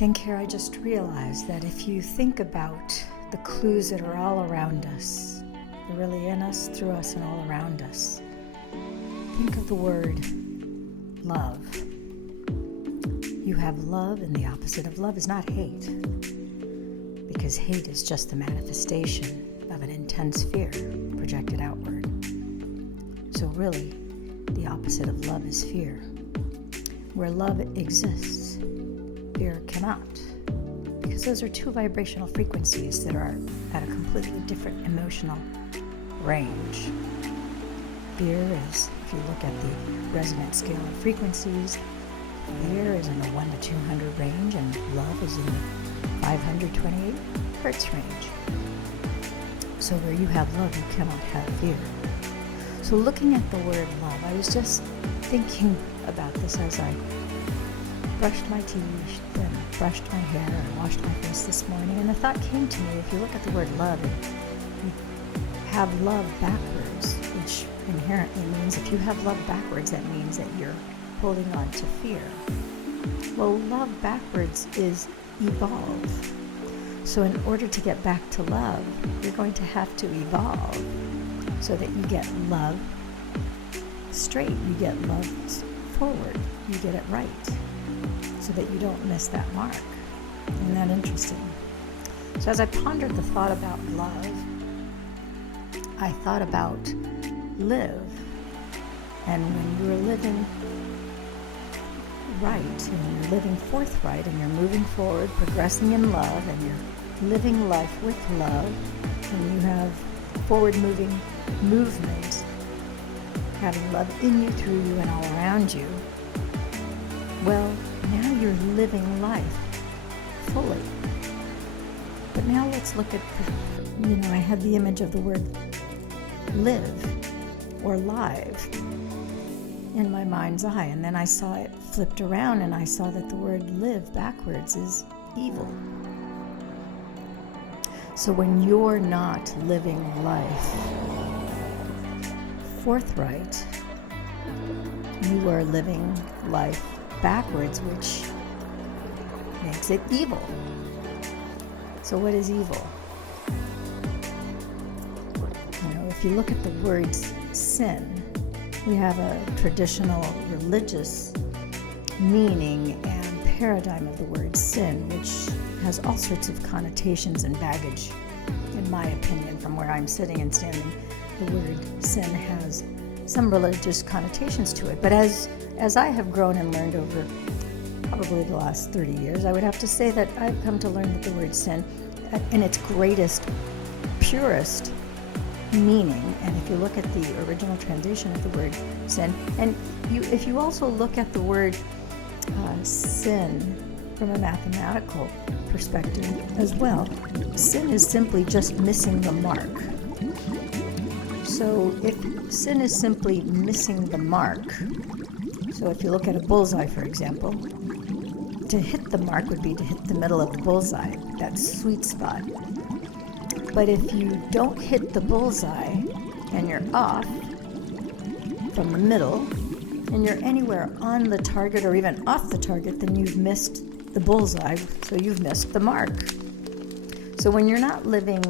think here I just realized that if you think about the clues that are all around us, they're really in us, through us, and all around us. Think of the word love. You have love, and the opposite of love is not hate, because hate is just the manifestation of an intense fear projected outward. So really, the opposite of love is fear. Where love exists, fear cannot, because those are two vibrational frequencies that are at a completely different emotional range. Fear is, if you look at the resonance scale of frequencies, fear is in the 1 to 200 range, and love is in the 528 hertz range. So where you have love, you cannot have fear. So looking at the word love, I was just thinking about this as I brushed my teeth and brushed my hair and washed my face this morning, and the thought came to me, if you look at the word love, you have love backwards, which inherently means if you have love backwards, that means that you're holding on to fear. Well, love backwards is evolve. So in order to get back to love, you're going to have to evolve so that you get love straight, you get love forward, you get it right, so that you don't miss that mark. Isn't that interesting? So as I pondered the thought about love, I thought about live. And when you're living right, and you're living forthright, and you're moving forward, progressing in love, and you're living life with love, and you have forward-moving movement, having love in you, through you, and all around you, well, now you're living life fully. But now let's look at, I had the image of the word live or live in my mind's eye, and then I saw it flipped around, and I saw that the word live backwards is evil. So when you're not living life forthright, you are living life backwards, which makes it evil. So what is evil? If you look at the word sin, we have a traditional religious meaning and paradigm of the word sin, which has all sorts of connotations and baggage. In my opinion, from where I'm sitting and standing, the word sin has some religious connotations to it. But as I have grown and learned over probably the last 30 years, I would have to say that I've come to learn that the word sin, in its greatest, purest meaning, and if you look at the original translation of the word sin, and if you also look at the word sin from a mathematical perspective as well, sin is simply just missing the mark. So if sin is simply missing the mark, so if you look at a bullseye, for example, to hit the mark would be to hit the middle of the bullseye, that sweet spot. But if you don't hit the bullseye and you're off from the middle and you're anywhere on the target or even off the target, then you've missed the bullseye, so you've missed the mark. So when you're not living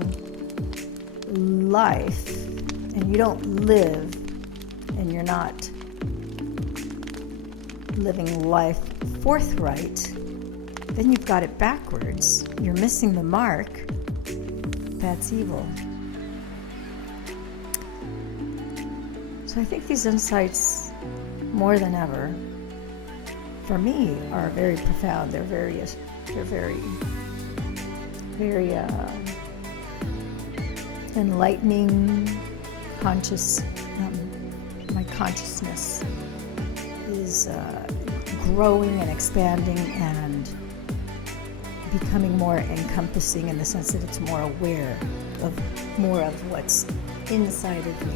life and you don't live and you're not living life forthright, then you've got it backwards. You're missing the mark. That's evil. So I think these insights, more than ever, for me, are very profound. They're very enlightening. My consciousness is growing and expanding and becoming more encompassing, in the sense that it's more aware of more of what's inside of me.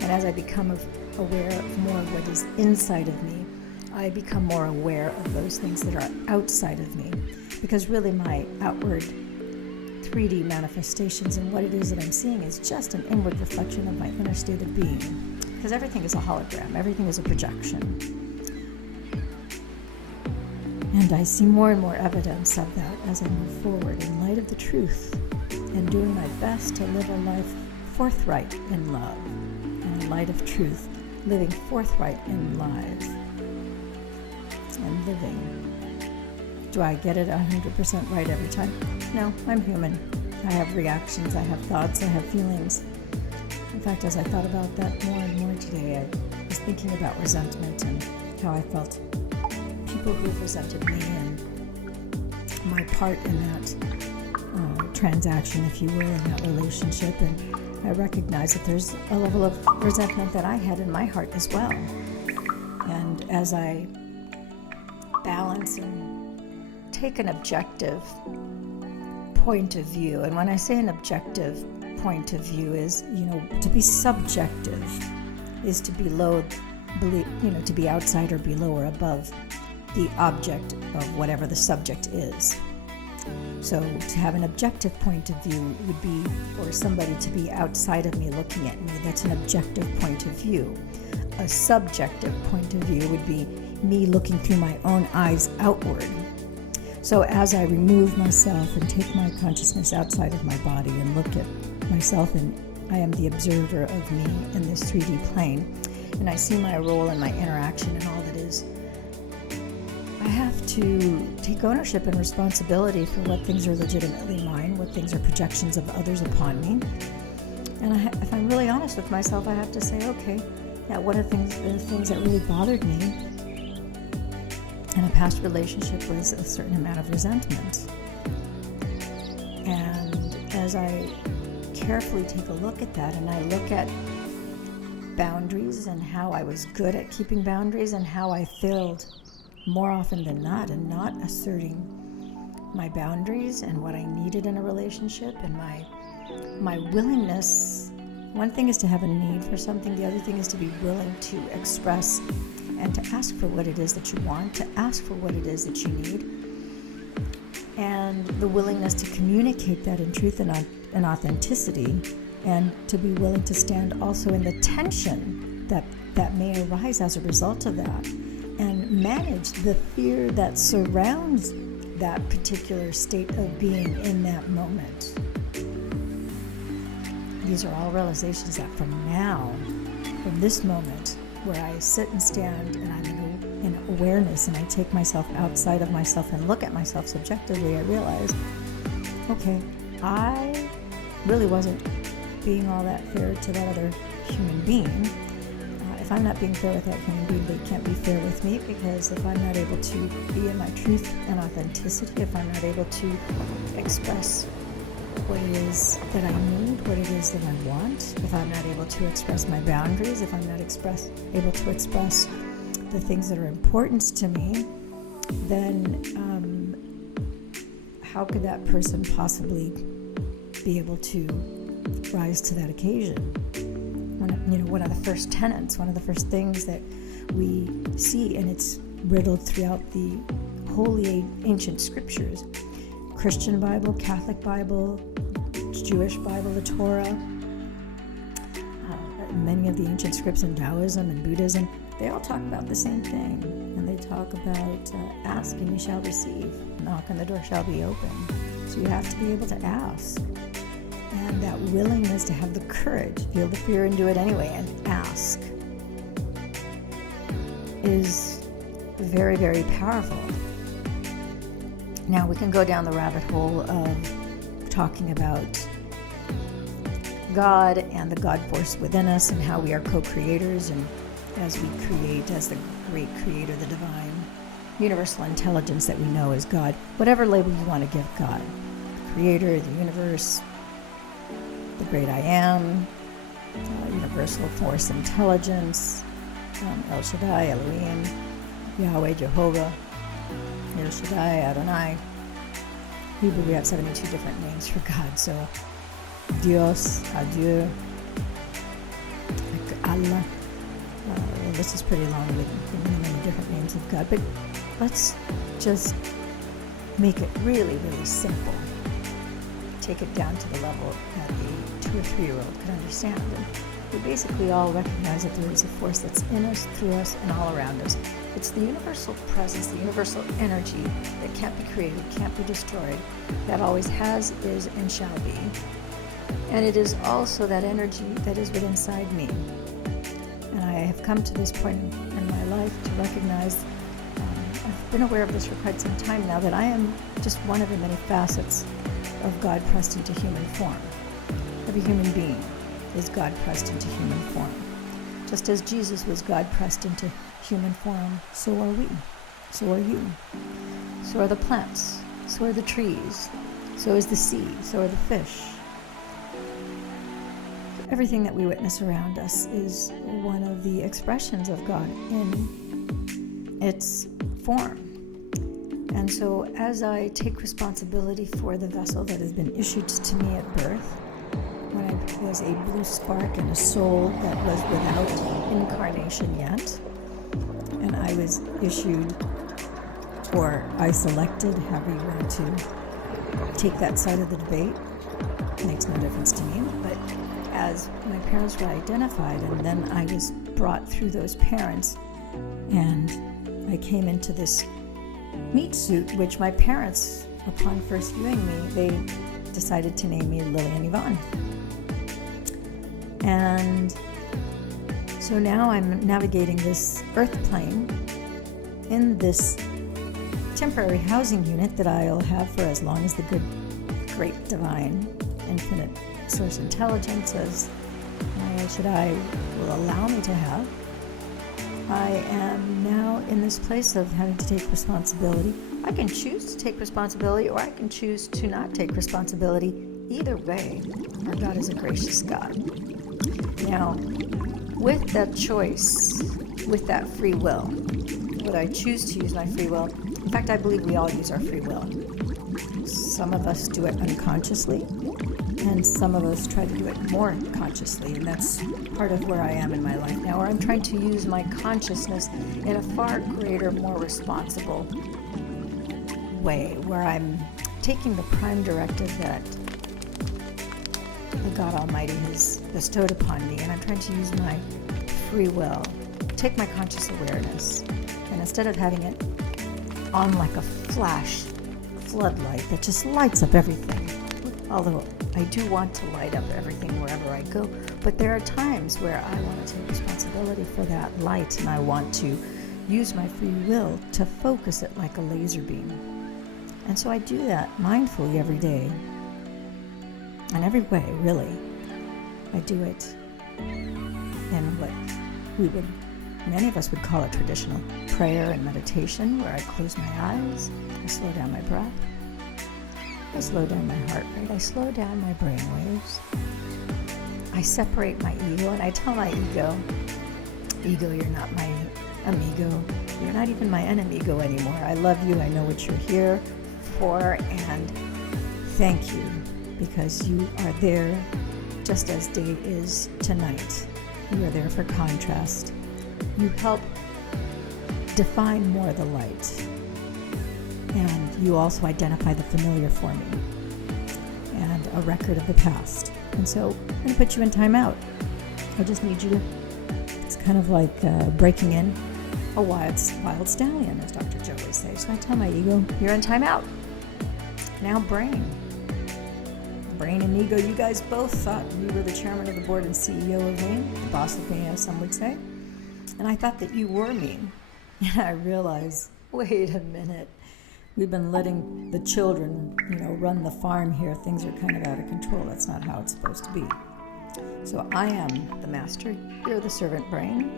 And as I become aware of more of what is inside of me, I become more aware of those things that are outside of me. Because really my outward 3D manifestations and what it is that I'm seeing is just an inward reflection of my inner state of being. Because everything is a hologram, everything is a projection. And I see more and more evidence of that as I move forward in light of the truth and doing my best to live a life forthright in love, and in light of truth, living forthright in life and living. Do I get it 100% right every time? No, I'm human. I have reactions, I have thoughts, I have feelings. In fact, as I thought about that more and more today, I was thinking about resentment and how I felt people who resented me and my part in that transaction, if you will, in that relationship. And I recognize that there's a level of resentment that I had in my heart as well. And as I balance and take an objective point of view, and when I say an objective point of view is, to be subjective is to to be outside or below or above the object of whatever the subject is. So to have an objective point of view would be for somebody to be outside of me looking at me. That's an objective point of view. A subjective point of view would be me looking through my own eyes outward. So as I remove myself and take my consciousness outside of my body and look at myself, and I am the observer of me in this 3D plane, and I see my role and my interaction and all that is, I have to take ownership and responsibility for what things are legitimately mine, what things are projections of others upon me. And if I'm really honest with myself, I have to say, okay, yeah, one of the things that really bothered me in a past relationship was a certain amount of resentment. And as I carefully take a look at that, and I look at boundaries and how I was good at keeping boundaries and how I failed more often than not and not asserting my boundaries and what I needed in a relationship and my willingness. One thing is to have a need for something, the other thing is to be willing to express and to ask for what it is that you want, to ask for what it is that you need, and the willingness to communicate that in truth and authenticity, and to be willing to stand also in the tension that may arise as a result of that, and manage the fear that surrounds that particular state of being in that moment. These are all realizations that from this moment, where I sit and stand and I'm in awareness and I take myself outside of myself and look at myself subjectively, I realize, okay, I really wasn't being all that fair to that other human being. If I'm not being fair with that human being, they can't be fair with me, because if I'm not able to be in my truth and authenticity, if I'm not able to express what it is that I need, what it is that I want, if I'm not able to express my boundaries, if I'm not able to express the things that are important to me, then how could that person possibly be able to rise to that occasion? One of the first tenets, one of the first things that we see, and it's riddled throughout the holy ancient scriptures, Christian Bible, Catholic Bible, Jewish Bible, the Torah, many of the ancient scripts in Taoism and Buddhism, they all talk about the same thing. And they talk about ask and you shall receive, knock and the door shall be open. So you have to be able to ask. And that willingness to have the courage, feel the fear and do it anyway, and ask is very, very powerful. Now we can go down the rabbit hole of talking about God and the God force within us and how we are co-creators, and as we create, as the great creator, the divine universal intelligence that we know as God, whatever label you want to give God, the creator, the universe, the great I am, universal force intelligence, El Shaddai, Elohim, Yahweh, Jehovah, El Shaddai, Adonai. Hebrew, we have 72 different names for God. So Dios, Adieu, Allah. This is pretty long with many different names of God. But let's just make it really, really simple. Take it down to the level that a 2 or 3-year-old can understand. And we basically all recognize that there is a force that's in us, through us, and all around us. It's the universal presence, the universal energy that can't be created, can't be destroyed, that always has, is, and shall be. And it is also that energy that is within inside me. And I have come to this point in my life to recognize, I've been aware of this for quite some time now, that I am just one of the many facets of God pressed into human form. Every human being is God pressed into human form. Just as Jesus was God pressed into human form, so are we. So are you. So are the plants. So are the trees. So is the sea. So are the fish. Everything that we witness around us is one of the expressions of God in its form. And so as I take responsibility for the vessel that has been issued to me at birth, when I was a blue spark and a soul that was without incarnation yet, and I was issued, or I selected, however you want to take that side of the debate, it makes no difference to me, but as my parents were identified, and then I was brought through those parents, and I came into this meat suit, which my parents, upon first viewing me, they decided to name me Lillian Yvonne. And so now I'm navigating this earth plane in this temporary housing unit that I'll have for as long as the good, great, divine, infinite source intelligence as I will allow me to have. I am now in this place of having to take responsibility. I can choose to take responsibility, or I can choose to not take responsibility. Either way, our God is a gracious God. Now, with that choice, with that free will, would I choose to use my free will? In fact, I believe we all use our free will. Some of us do it unconsciously, and some of us try to do it more consciously, and that's part of where I am in my life now, where I'm trying to use my consciousness in a far greater, more responsible way, where I'm taking the prime directive that the God Almighty has bestowed upon me, and I'm trying to use my free will, take my conscious awareness, and instead of having it on like a flash floodlight that just lights up everything, although I do want to light up everything wherever I go, but there are times where I want to take responsibility for that light, and I want to use my free will to focus it like a laser beam. And so I do that mindfully every day. In every way, really. I do it in what many of us would call a traditional prayer and meditation, where I close my eyes, I slow down my breath, I slow down my heart rate, I slow down my brain waves, I separate my ego, and I tell my ego, you're not my amigo, you're not even my enemigo anymore. I love you, I know what you're here for, and thank you, because you are there just as day is tonight. You are there for contrast. You help define more the light. And you also identify the familiar for me and a record of the past. And so I'm going to put you in timeout. I just need you to, it's kind of like breaking in a wild stallion, as Dr. Joe would say. So I tell my ego, you're in timeout. Now brain and ego, you guys both thought you were the chairman of the board and CEO of Maine, the boss of Maine, as some would say. And I thought that you were me. And I realized, wait a minute. We've been letting the children, run the farm here. Things are kind of out of control. That's not how it's supposed to be. So I am the master. You're the servant brain.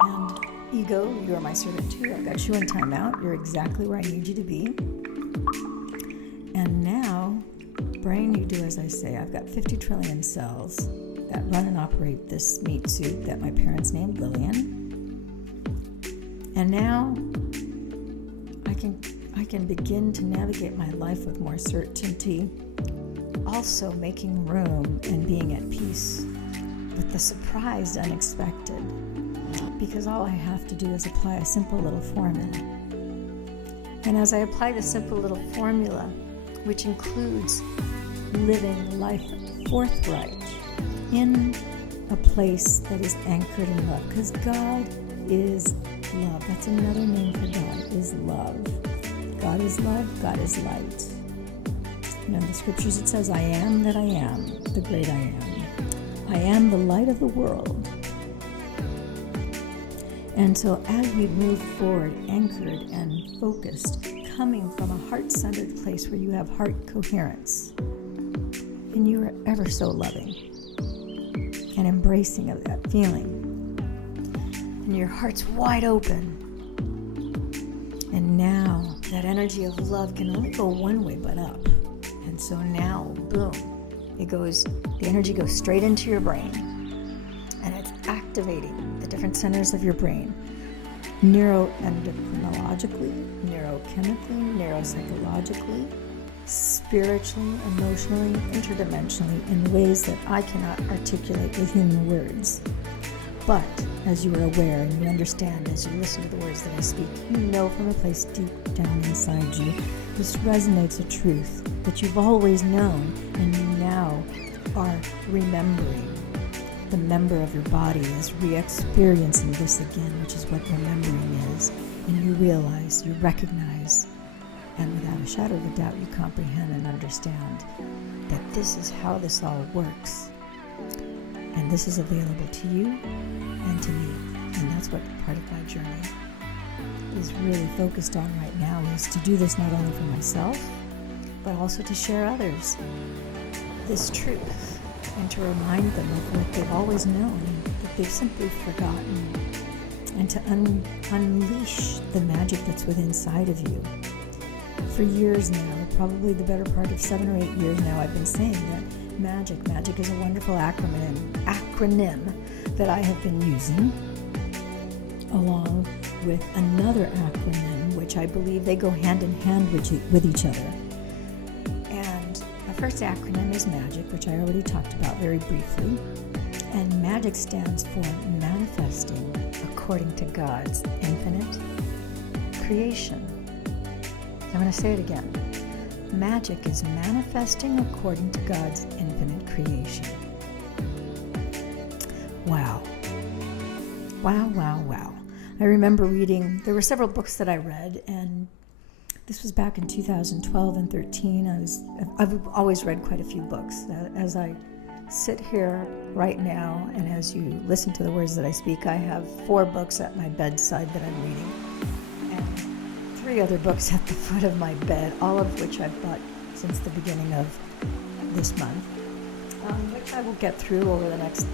And ego, you're my servant too. I've got you in timeout. You're exactly where I need you to be. And now, brain, you do as I say. I've got 50 trillion cells that run and operate this meat suit that my parents named Lillian. And now I can begin to navigate my life with more certainty, also making room and being at peace with the surprised unexpected, because all I have to do is apply a simple little formula. And as I apply the simple little formula, which includes living life forthright in a place that is anchored in love, because God is love. That's another name for God, is love. God is love, God is light. In the scriptures it says, I am that I am, the great I am. I am the light of the world. And so as we move forward, anchored and focused, coming from a heart-centered place where you have heart coherence, and you are ever so loving and embracing of that feeling, and your heart's wide open, and now that energy of love can only go one way but up. And so now, boom, the energy goes straight into your brain, and it's activating the different centers of your brain, neuroendocrinologically, neurochemically, neuropsychologically, spiritually, emotionally, interdimensionally, in ways that I cannot articulate with human words. But as you are aware and you understand as you listen to the words that I speak, you know from a place deep down inside you, this resonates a truth that you've always known, and you now are remembering. The member of your body is re-experiencing this again, which is what remembering is. And you realize, you recognize, and without a shadow of a doubt, you comprehend and understand that this is how this all works. And this is available to you and to me. And that's what part of my journey is really focused on right now, is to do this not only for myself, but also to share others this truth and to remind them of what they've always known, that they've simply forgotten, and to unleash the magic that's within inside of you. For years now, probably the better part of 7 or 8 years now, I've been saying that magic is a wonderful acronym that I have been using, along with another acronym, which I believe they go hand in hand with each other. And the first acronym is MAGIC, which I already talked about very briefly. And MAGIC stands for manifesting according to God's infinite creation. I'm going to say it again. Magic is manifesting according to God's infinite creation. Wow. Wow, wow, wow. I remember reading, there were several books that I read, and this was back in 2012 and 13. I've always read quite a few books. As I sit here right now, and as you listen to the words that I speak, I have 4 books at my bedside that I'm reading, and 3 other books at the foot of my bed, all of which I've bought since the beginning of this month, which I will get through over the next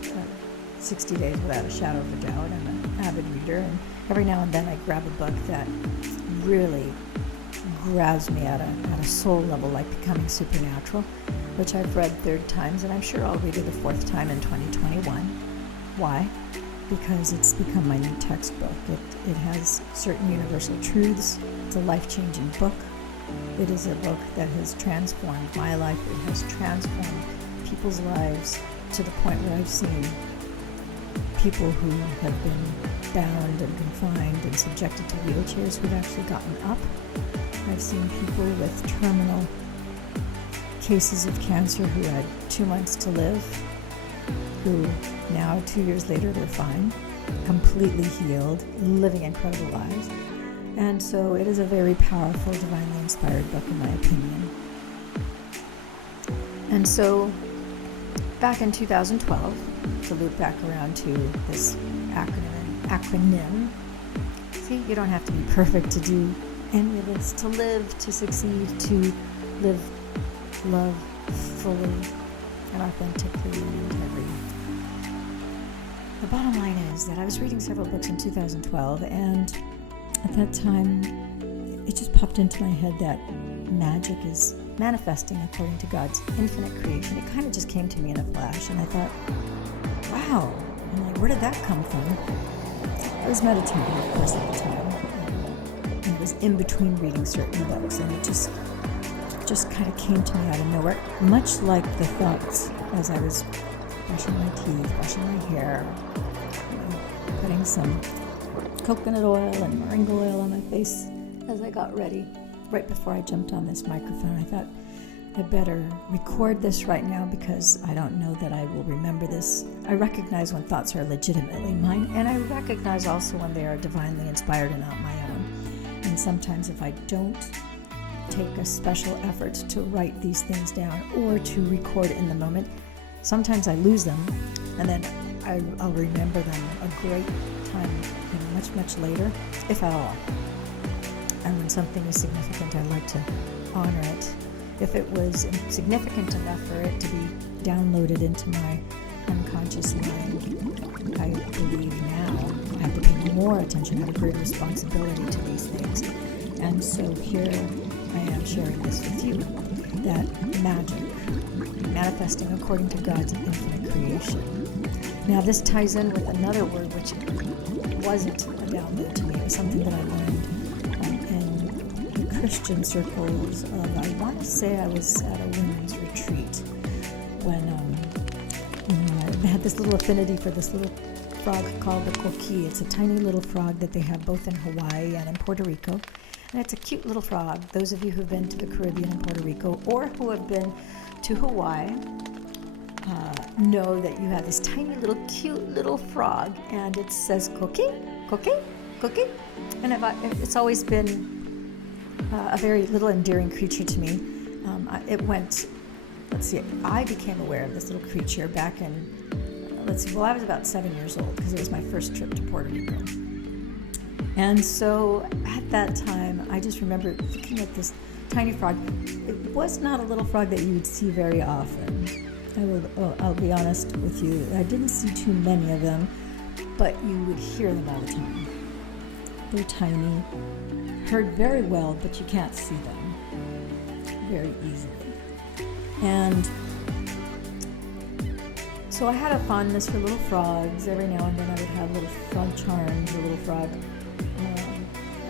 60 days without a shadow of a doubt. I'm an avid reader, and every now and then I grab a book that really grabs me at a soul level, like Becoming Supernatural, which I've read 3rd times, and I'm sure I'll read it a 4th time in 2021. Why? Because it's become my new textbook. It has certain universal truths. It's a life-changing book. It is a book that has transformed my life. It has transformed people's lives to the point where I've seen people who have been bound and confined and subjected to wheelchairs who've actually gotten up. I've seen people with terminal cases of cancer who had 2 months to live, who now 2 years later they're fine, completely healed, living incredible lives. And so it is a very powerful, divinely inspired book in my opinion. And so back in 2012, to loop back around to this acronym, see, you don't have to be perfect to do any of this, to live, to succeed, to live love fully and authentically and integrity. The bottom line is that I was reading several books in 2012, and at that time it just popped into my head that magic is manifesting according to God's infinite creation. It kind of just came to me in a flash, and I thought, wow, I'm like, where did that come from? I was meditating, of course, at the time, and it was in between reading certain books, and it just kind of came to me out of nowhere, much like the thoughts as I was brushing my teeth, brushing my hair, putting some coconut oil and moringa oil on my face as I got ready. Right before I jumped on this microphone, I thought, I better record this right now because I don't know that I will remember this. I recognize when thoughts are legitimately mine, and I recognize also when they are divinely inspired and not my own. And sometimes if I don't take a special effort to write these things down or to record in the moment, sometimes I lose them, and then I'll remember them a great time, much, much later, if at all. And when something is significant, I like to honor it. If it was significant enough for it to be downloaded into my unconscious mind, I believe now I have to pay more attention, have a greater responsibility to these things. And so here I am sharing this with you, that magic, manifesting according to God's infinite creation. Now this ties in with another word which wasn't a download to me. It was something that I learned in Christian circles of, I want to say I was at a women's retreat when I had this little affinity for this little frog called the coqui. It's a tiny little frog that they have both in Hawaii and in Puerto Rico. And it's a cute little frog. Those of you who've been to the Caribbean and Puerto Rico or who have been to Hawaii know that you have this tiny little cute little frog, and it says coqui, coqui, coqui. And it's always been a very little endearing creature to me. I became aware of this little creature back in, I was about 7 years old because it was my first trip to Puerto Rico. And so at that time, I just remember looking at this tiny frog. It was not a little frog that you would see very often. I'll be honest with you. I didn't see too many of them, but you would hear them all the time. They're tiny, heard very well, but you can't see them very easily. And so I had a fondness for little frogs. Every now and then I would have little frog charms, a little frog.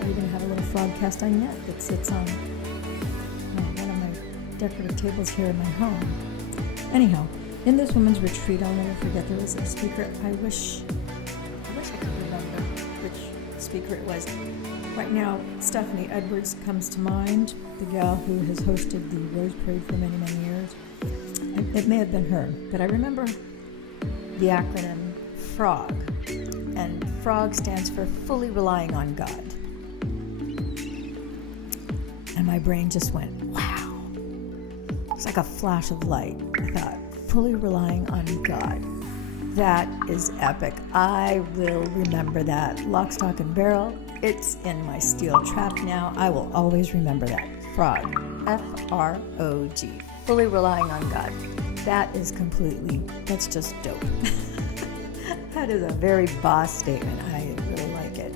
I even have a little frog cast iron net that sits on one of my decorative tables here in my home. Anyhow, in this women's retreat, I'll never forget, there was a speaker. I wish I could remember which speaker it was. Right now, Stephanie Edwards comes to mind, the gal who has hosted the Rose Parade for many, many years. It may have been her, but I remember the acronym FROG, and FROG stands for Fully Relying on God. And my brain just went, wow. It's like a flash of light. I thought, fully relying on God. That is epic. I will remember that. Lock, stock, and barrel. It's in my steel trap now. I will always remember that. FROG. F-R-O-G. Fully relying on God. That's just dope. That is a very boss statement. I really like it.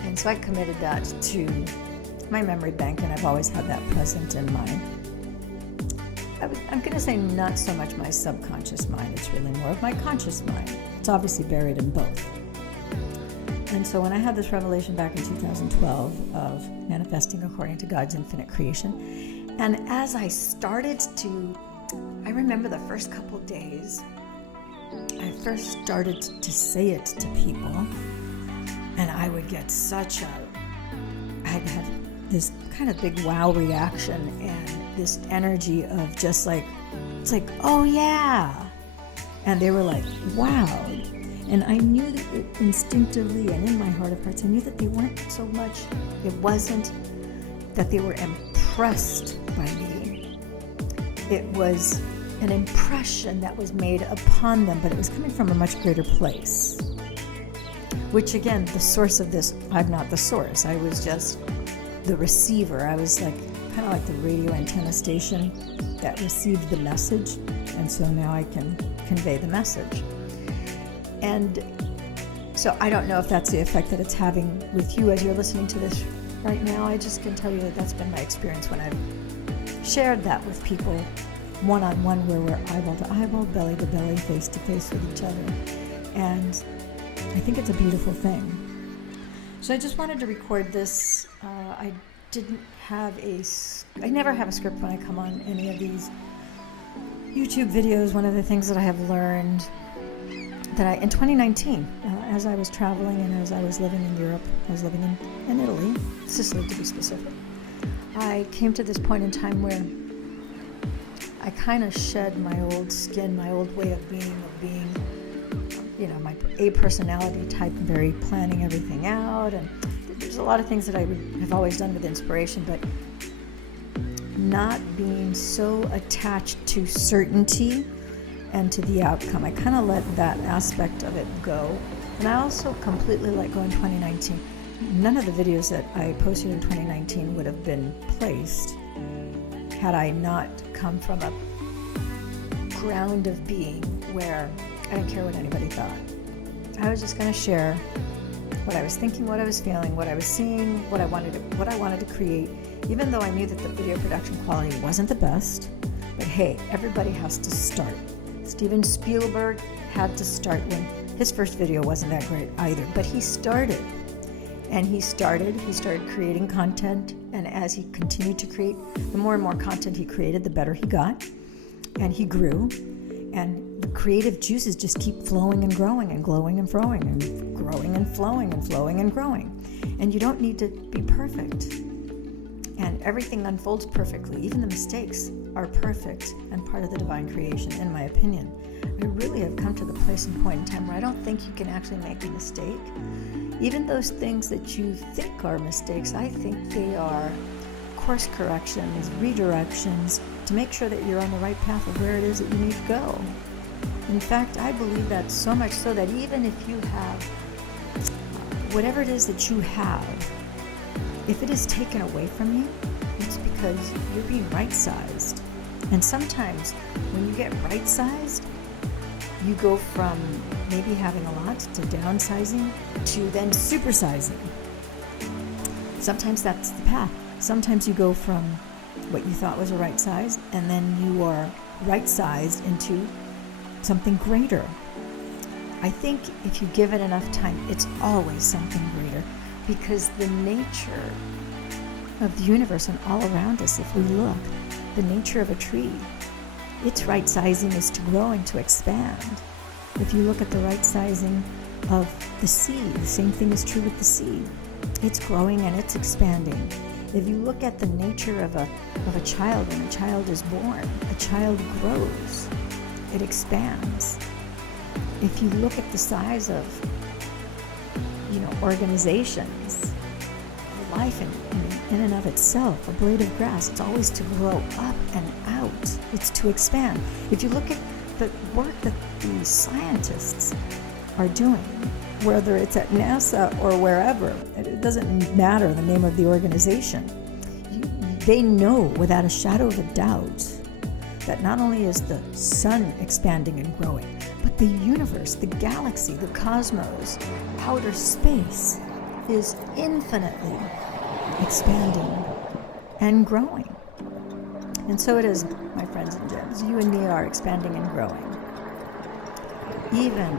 And so I committed that to my memory bank, and I've always had that present in mind. I'm going to say not so much my subconscious mind. It's really more of my conscious mind. It's obviously buried in both. And so when I had this revelation back in 2012 of manifesting according to God's infinite creation, and as I started to, I remember the first couple days, I first started to say it to people, and I would get I'd have this kind of big wow reaction and this energy of just like, it's like, oh yeah. And they were like, wow. And I knew that instinctively and in my heart of hearts, I knew that they weren't so much, it wasn't that they were impressed by me. It was an impression that was made upon them, but it was coming from a much greater place. Which again, the source of this, I'm not the source. I was just the receiver. I was like, kind of like the radio antenna station that received the message. And so now I can convey the message. And so I don't know if that's the effect that it's having with you as you're listening to this right now. I just can tell you that that's been my experience when I've shared that with people one-on-one, where we're eyeball to eyeball, belly to belly, face to face with each other. And I think it's a beautiful thing. So I just wanted to record this. I never have a script when I come on any of these YouTube videos. One of the things that I have learned in 2019, as I was traveling and as I was living in Europe, I was living in Italy, Sicily to be specific, I came to this point in time where I kind of shed my old skin, my old way of being, my A personality type, very planning everything out. And there's a lot of things that I would have always done with inspiration, but not being so attached to certainty and to the outcome. I kind of let that aspect of it go. And I also completely let go in 2019. None of the videos that I posted in 2019 would have been placed had I not come from a ground of being where I didn't care what anybody thought. I was just going to share what I was thinking, what I was feeling, what I was seeing, what I wanted to create, even though I knew that the video production quality wasn't the best. But hey, everybody has to start. Steven Spielberg had to start when his first video wasn't that great either, but he started. And he started creating content, and as he continued to create, the more and more content he created, the better he got, and he grew, and the creative juices just keep flowing and growing and glowing and flowing and growing and flowing and flowing and growing. And you don't need to be perfect. And everything unfolds perfectly. Even the mistakes are perfect and part of the divine creation, in my opinion. I really have come to the place and point in time where I don't think you can actually make a mistake. Even those things that you think are mistakes, I think they are course corrections, redirections, to make sure that you're on the right path of where it is that you need to go. In fact, I believe that so much so that even if you have whatever it is that you have, if it is taken away from you, it's because you're being right-sized. And sometimes when you get right-sized, you go from maybe having a lot to downsizing to then supersizing. Sometimes that's the path. Sometimes you go from what you thought was a right size, and then you are right-sized into something greater. I think if you give it enough time, it's always something greater, because the nature of the universe and all around us, if we look, the nature of a tree, its right sizing is to grow and to expand. If you look at the right sizing of the seed, the same thing is true with the seed. It's growing and it's expanding. If you look at the nature of a child, when a child is born, a child grows, it expands. If you look at the size of, organizations, life in and of itself, a blade of grass, it's always to grow up and out. It's to expand. If you look at the work that the scientists are doing, whether it's at NASA or wherever, it doesn't matter the name of the organization. They know without a shadow of a doubt that not only is the sun expanding and growing, but the universe, the galaxy, the cosmos, outer space is infinitely expanding and growing. And so it is, my friends and gems. You and me are expanding and growing. Even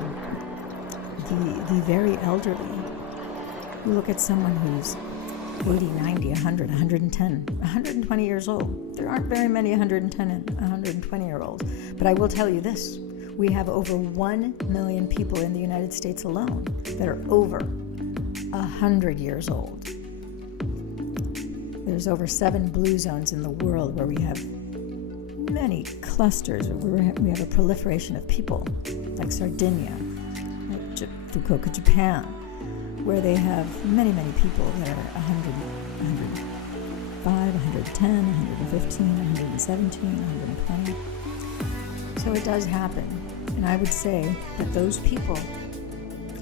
the very elderly. You look at someone who's 80, 90, 100, 110, 120 years old. There aren't very many 110 and 120-year-olds. But I will tell you this. We have over 1 million people in the United States alone that are over 100 years old. There's over 7 blue zones in the world where we have many clusters, where we have a proliferation of people, like Sardinia, like Fukuoka, Japan, where they have many, many people that are 100, 105, 110, 115, 117, 120. So it does happen. And I would say that those people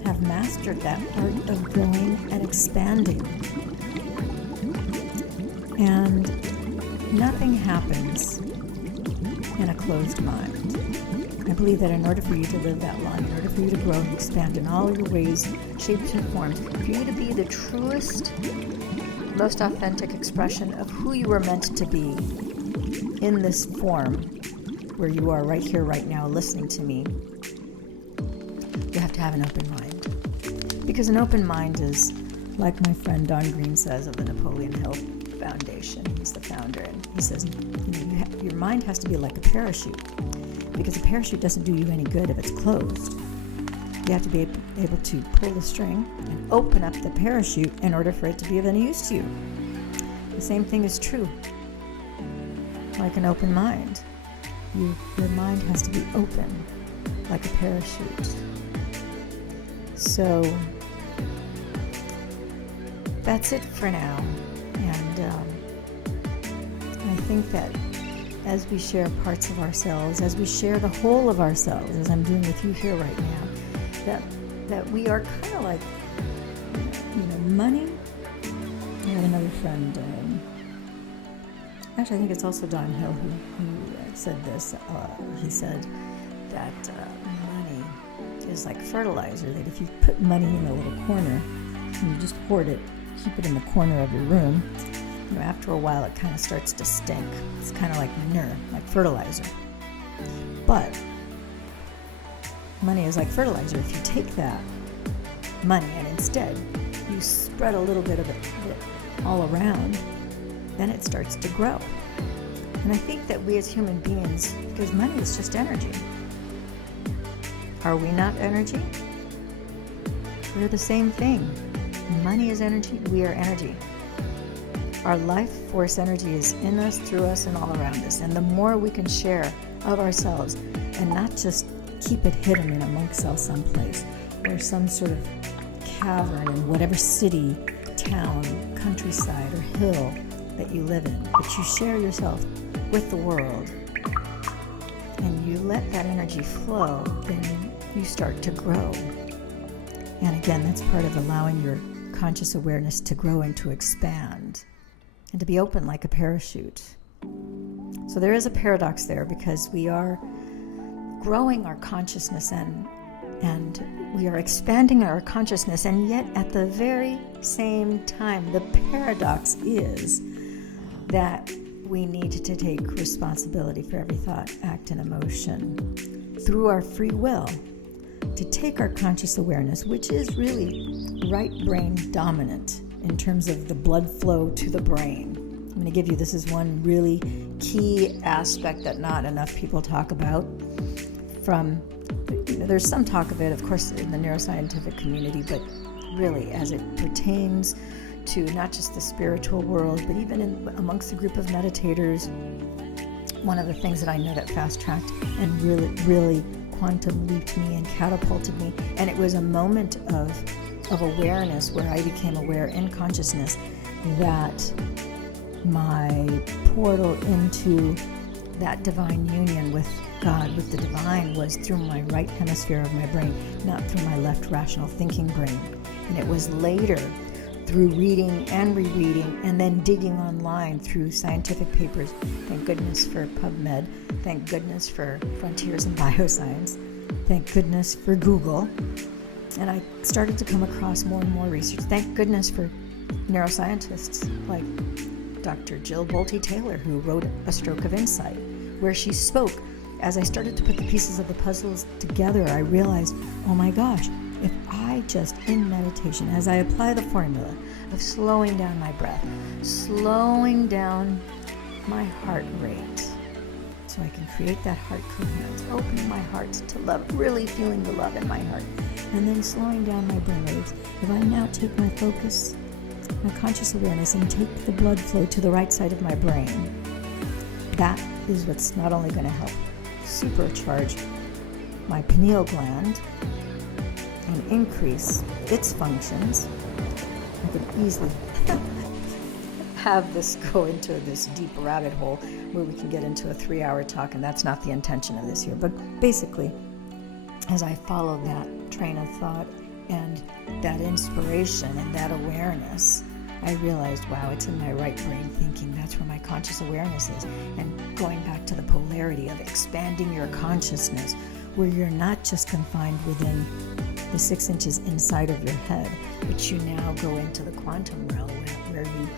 have mastered that art of growing and expanding. And nothing happens in a closed mind. I believe that in order for you to live that long, in order for you to grow and expand in all your ways, shapes, and forms, for you to be the truest, most authentic expression of who you were meant to be in this form, where you are right here, right now, listening to me, you have to have an open mind. Because an open mind is, like my friend Don Green says of the Napoleon Hill Foundation, he's the founder, and he says, your mind has to be like a parachute, because a parachute doesn't do you any good if it's closed. You have to be able to pull the string and open up the parachute in order for it to be of any use to you. The same thing is true, like an open mind. Your mind has to be open, like a parachute. So that's it for now. And I think that as we share parts of ourselves, as we share the whole of ourselves, as I'm doing with you here right now, that we are kind of like, money. I have another friend, actually I think it's also Don Hill who said this. He said that money is like fertilizer, that if you put money in a little corner and you just hoard it, keep it in the corner of your room, after a while it kind of starts to stink. It's kind of like manure, like fertilizer. But money is like fertilizer. If you take that money and instead you spread a little bit of it all around, then it starts to grow. And I think that we as human beings, because money is just energy. Are we not energy? We're the same thing. Money is energy. We are energy. Our life force energy is in us, through us, and all around us. And the more we can share of ourselves and not just keep it hidden in a monk cell someplace or some sort of cavern in whatever city, town, countryside, or hill that you live in, but you share yourself with the world and you let that energy flow, then you start to grow. And again, that's part of allowing your conscious awareness to grow and to expand and to be open like a parachute. So there is a paradox there, because we are growing our consciousness and we are expanding our consciousness, and yet at the very same time, the paradox is that we need to take responsibility for every thought, act, and emotion through our free will, to take our conscious awareness, which is really right brain dominant in terms of the blood flow to the brain. I'm going to give you, this is one really key aspect that not enough people talk about. There's some talk of it, of course, in the neuroscientific community, but really as it pertains to not just the spiritual world, but even amongst a group of meditators, one of the things that I know that fast-tracked and really quantum leaped me and catapulted me, and it was a moment of awareness where I became aware in consciousness that my portal into that divine union with God, with the divine, was through my right hemisphere of my brain, not through my left rational thinking brain. And it was later, through reading and rereading and then digging online through scientific papers. Thank goodness for PubMed. Thank goodness for Frontiers in Bioscience. Thank goodness for Google. And I started to come across more and more research. Thank goodness for neuroscientists like Dr. Jill Bolte Taylor, who wrote A Stroke of Insight, where she spoke. As I started to put the pieces of the puzzles together, I realized, oh my gosh, if I just, in meditation, as I apply the formula of slowing down my breath, slowing down my heart rate, so I can create that heart coherence, opening my heart to love, really feeling the love in my heart, and then slowing down my brain waves. If I now take my focus, my conscious awareness, and take the blood flow to the right side of my brain, that is what's not only going to help supercharge my pineal gland and increase its functions. I can easily have this go into this deep rabbit hole where we can get into a 3-hour talk, and that's not the intention of this here. But basically, as I follow that train of thought and that inspiration and that awareness, I realized, wow, it's in my right brain thinking. That's where my conscious awareness is. And going back to the polarity of expanding your consciousness, where you're not just confined within the 6 inches inside of your head, but you now go into the quantum realm where you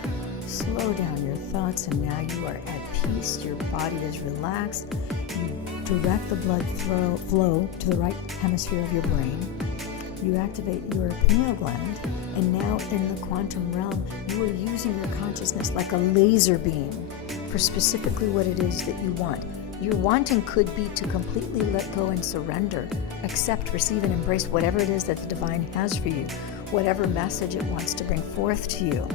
slow down your thoughts, and now you are at peace. Your body is relaxed. You direct the blood flow to the right hemisphere of your brain. You activate your pineal gland, and now in the quantum realm, you are using your consciousness like a laser beam for specifically what it is that you want. Your wanting could be to completely let go and surrender, accept, receive, and embrace whatever it is that the divine has for you, whatever message it wants to bring forth to you.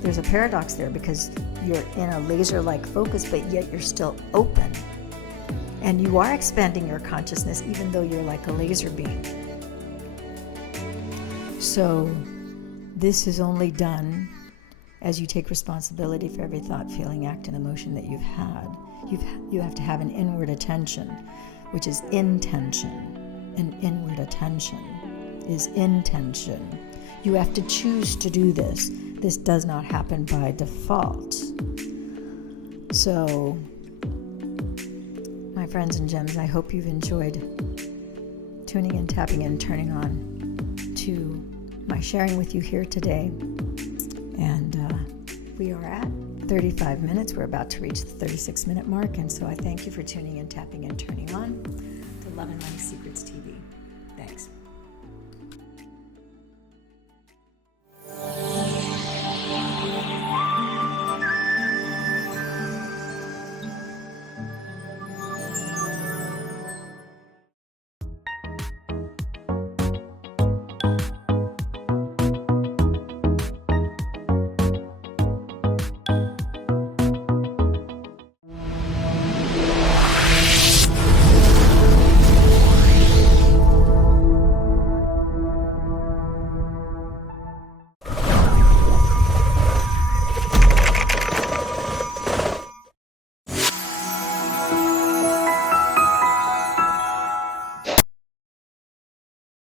There's a paradox there, because you're in a laser-like focus, but yet you're still open. And you are expanding your consciousness even though you're like a laser beam. So this is only done as you take responsibility for every thought, feeling, act, and emotion that you've had. You have to have an inward attention, which is intention. An inward attention is intention. You have to choose to do this. This does not happen by default. So, my friends and gems, I hope you've enjoyed tuning in, tapping in, turning on to my sharing with you here today. And we are at 35 minutes. We're about to reach the 36-minute mark. And so I thank you for tuning in, tapping in, turning on to Love and Money Secrets TV.